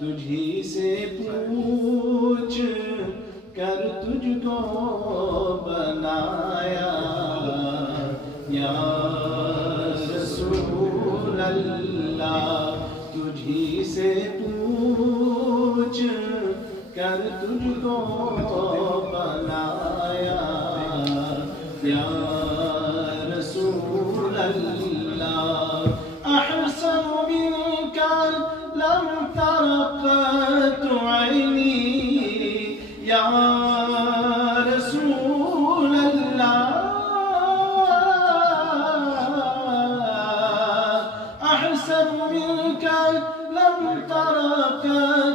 तुझी से पूछ कर तुझको बनाया या रसूल अल्लाह। तुझी से पूछ कर तुझको बनाया या रसूल अल्लाह। अहसन मिनका लम तरक़त ऐनी या रसूल अल्लाह। अहसन मिनका लम तरक़त